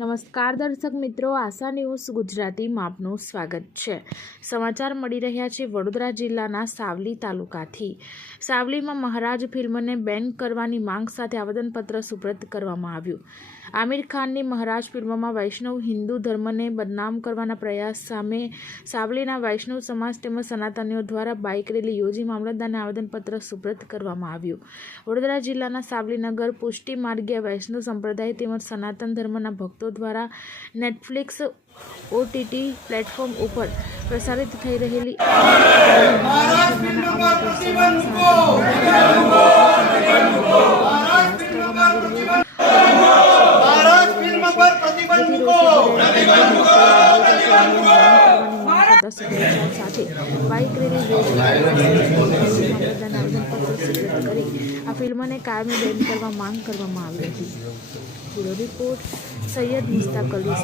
નમસ્કાર દર્શક મિત્રો, આશા ન્યૂઝ ગુજરાતીમાં આપનું સ્વાગત છે. સમાચાર મળી રહ્યા છે વડોદરા જિલ્લાના સાવલી તાલુકાથી. સાવલીમાં મહારાજ ફિલ્મને બેન કરવાની માંગ સાથે આવેદનપત્ર સુપ્રત કરવામાં આવ્યું. આમિર ખાનની મહારાજ ફિલ્મમાં વૈષ્ણવ હિન્દુ ધર્મને બદનામ કરવાના પ્રયાસ સામે સાવલીના વૈષ્ણવ સમાજ તેમજ સનાતનીઓ દ્વારા બાઇક રેલી યોજી મામલતદારને આવેદનપત્ર સુપ્રત કરવામાં આવ્યું. વડોદરા જિલ્લાના સાવલીનગર પુષ્ટિ માર્ગે વૈષ્ણવ સંપ્રદાય તેમજ સનાતન ધર્મના ભક્તો દ્વારા નેટફ્લિક્સ ઓટીટી પ્લેટફોર્મ ઉપર પ્રસારિત થઈ રહેલી મહારાજ ફિલ્મ પર પ્રતિબંધ મૂકો સાથે બાઇક રેલી યોજી કરી આ ફિલ્મને કાયમી બેન કરવા માંગ કરવામાં આવી હતી. બ્યુરો રિપોર્ટ સૈયદ મુસ્તાક અલી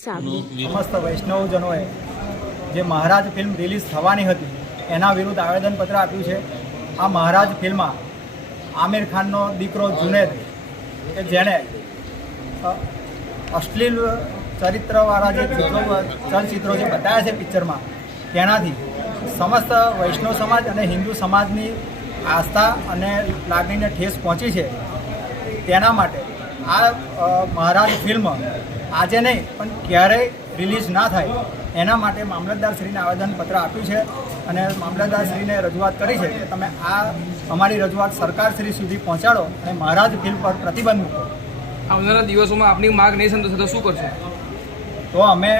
સમસ્ત વૈષ્ણવજનોએ જે મહારાજ ફિલ્મ રિલીઝ થવાની હતી, એના વિરુદ્ધ આવેદનપત્ર આપ્યું છે. આ મહારાજ ફિલ્મમાં આમિર ખાનનો દીકરો જુનેદ, કે જેણે અશ્લીલ ચરિત્રવાળા જે ચિત્રો, ચલચિત્રો જે બતાવ્યા છે પિક્ચરમાં, તેનાથી સમસ્ત વૈષ્ણવ સમાજ અને હિન્દુ સમાજની આસ્થા અને લાગણીને ઠેસ પહોંચી છે. તેના માટે આ મહારાજ ફિલ્મ આજે નહીં, પણ ક્યારેય રિલીઝ ના થાય. એના માટે મામલતદારશ્રીને આવેદનપત્ર આપ્યું છે અને મામલતદારશ્રીને રજૂઆત કરી છે કે તમે આ, અમારી રજૂઆત સરકારશ્રી સુધી પહોંચાડો અને મહારાજ ફિલ્મ પર પ્રતિબંધ મૂકો. આવનારા દિવસોમાં આપની માગ નહીં સંતોષ તો શું કરશો? તો અમે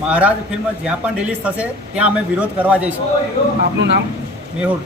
મહારાજ ફિલ્મ જ્યાં પણ રિલીઝ થશે ત્યાં અમે વિરોધ કરવા જઈશું. આપનું નામ? મેહુલ.